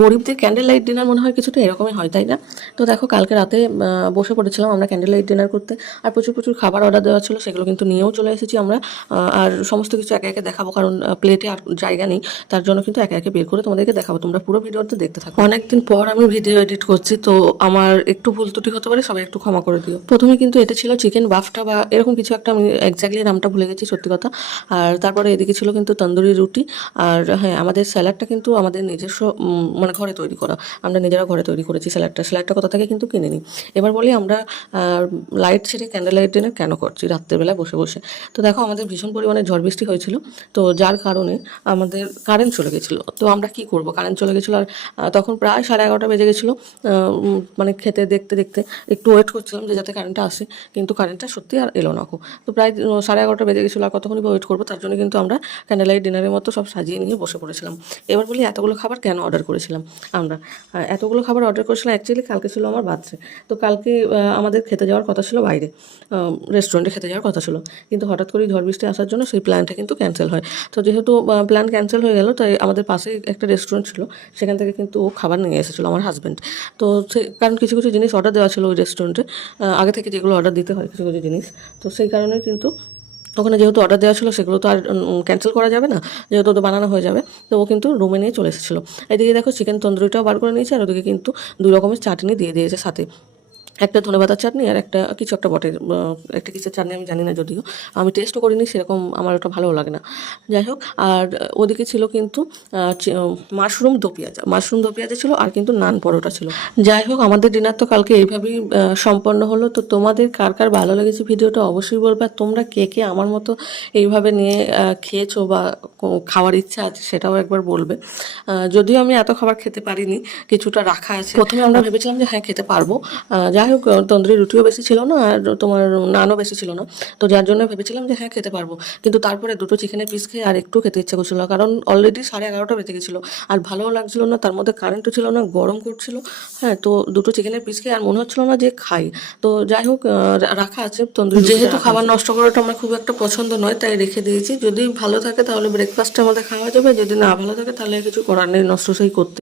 গরিবদের candle light dinner মনে হয় কিছুটা এরকমই হয়, তাই না? তো দেখো কালকে রাতে বসে পড়েছিলাম আমরা ক্যান্ডেল লাইট ডিনার করতে। আর প্রচুর প্রচুর খাবার অর্ডার দেওয়া ছিল, সেগুলো কিন্তু নিয়েও চলে এসেছি আমরা। আর সমস্ত কিছু একে একে দেখাবো, কারণ প্লেটে আর জায়গা নেই, তার জন্য কিন্তু একে একে বের করে তোমাদেরকে দেখাবো। তোমরা পুরো ভিডিওটা দেখতে থাকো। অনেকদিন পর আমি ভিডিও এডিট করছি, তো আমার একটু ভুল ত্রুটি হতে পারে, সবাই একটু ক্ষমা করে দিও। প্রথমে কিন্তু এটা ছিল চিকেন বাফটা বা এরকম কিছু একটা, আমি এক্স্যাক্টলি নামটা ভুলে গেছি সত্যি কথা। আর তারপরে এদিকে ছিল কিন্তু তন্দুরি রুটি। আর হ্যাঁ, আমাদের স্যালাডটা কিন্তু আমাদের নিজস্ব মানে ঘরে তৈরি করা, আমরা নিজেরা ঘরে তৈরি করেছি স্যালাডটা কোথা থেকে কিন্তু কিনে নিই। এবার বলি আমরা লাইট ছেড়ে ক্যান্ডেল লাইট ডিনার কেন করছি রাত্রেবেলা বসে বসে। তো দেখো আমাদের ভীষণ পরিমাণে ঝড় বৃষ্টি হয়েছিল, তো যার কারণে আমাদের কারেন্ট চলে গেছিলো। তো আমরা কি করব, কারেন্ট চলে গেছিলো। আর তখন প্রায় 11:30 বেজে গেছিলো। মানে খেতে দেখতে দেখতে একটু ওয়েট করছিলাম যে যাতে কারেন্টটা আসে, কিন্তু কারেন্টটা সত্যি আর এলো না। তো প্রায় 11:30 বেজে গেছিলো, আর কতক্ষণই বা ওয়েট করবো। তার জন্য কিন্তু আমরা ক্যান্ডেল লাইট ডিনারের মতো সব সাজিয়ে নিয়ে বসে পড়েছিলাম। এবার বলি এতগুলো খাবার কেন অর্ডার করেছিলাম আমরা। এতগুলো খাবার অর্ডার করেছিলাম অ্যাকচুয়ালি কালকে ছিল আমার বার্থডে। তো কালকে আমাদের খেতে যাওয়ার কথা ছিল বাইরে, রেস্টুরেন্টে খেতে যাওয়ার কথা ছিল, কিন্তু হঠাৎ করেই ঝড় বৃষ্টি আসার জন্য সেই প্ল্যানটা কিন্তু ক্যান্সেল হয়। তো যেহেতু প্ল্যান ক্যান্সেল হয়ে গেল, তাই আমাদের পাশেই একটা রেস্টুরেন্ট ছিল, সেখান থেকে কিন্তু ও খাবার নিয়ে এসেছিলো আমার হাজব্যান্ড। তো কারণ কিছু কিছু জিনিস অর্ডার দেওয়া ছিল ওই রেস্টুরেন্টে, আগে থেকে যেগুলো অর্ডার দিতে হয় কিছু কিছু জিনিস। তো সেই কারণে কিন্তু ওখানে যেহেতু অর্ডার দেওয়া ছিল, সেগুলো তো আর ক্যান্সেল করা যাবে না, যেহেতু ওদের বানানো হয়ে যাবে। তো ও কিন্তু রুমে নিয়ে চলে এসেছিলো। এদিকে দেখো চিকেন তন্দুরিটাও বার করে নিয়েছে, আর ওদিকে কিন্তু 2 রকমের চাটনি দিয়ে দিয়েছে সাথে, একটা ধনেপাতার চাটনি আর একটা কিছু একটা বটে, একটা কিসের চাটনি আমি জানি না, যদিও আমি টেস্টও করিনি সেরকম, আমার ওটা ভালোও লাগে না। যাই হোক, আর ওদিকে ছিল কিন্তু মাশরুম দো পেঁয়াজা ছিল, আর কিন্তু নান পরোটা ছিল। যাই হোক, আমাদের ডিনার তো কালকে এইভাবেই সম্পন্ন হলো। তো তোমাদের কার কার ভালো লেগেছে ভিডিওটা অবশ্যই বলবে। আর তোমরা কে কে আমার মতো এইভাবে নিয়ে খেয়েছো বা খাওয়ার ইচ্ছা আছে সেটাও একবার বলবে। যদিও আমি এত খাবার খেতে পারিনি, কিছুটা রাখা আছে। প্রথমে আমরা ভেবেছিলাম যে হ্যাঁ খেতে পারবো। যাই হোক, তন্দুরি রুটিও বেশি ছিল না, আর তোমার নানও বেশি ছিল না। তো যার জন্য ভেবেছিলাম যে হ্যাঁ খেতে পারবো, কিন্তু তারপরে দুটো চিকেনের পিস খেয়ে আর একটু খেতে ইচ্ছে করছিল না, কারণ অলরেডি 11:30 বেজে গেছিলো। আর ভালোও লাগছিল না, তার মধ্যে কারেন্টও ছিল না, গরম করছিল। হ্যাঁ, তো দুটো চিকেনের পিস খেয়ে আর মনে হচ্ছিল না যে খাই। তো যাই হোক, রাখা আছে তন্দুরি। যেহেতু খাবার নষ্ট করাটা আমার খুব একটা পছন্দ নয়, তাই রেখে দিয়েছি। যদি ভালো থাকে তাহলে ব্রেকফাস্টে আমাদের খাওয়া যাবে, যদি না ভালো থাকে তাহলে কিছু করার নেই, নষ্ট সেই করতে।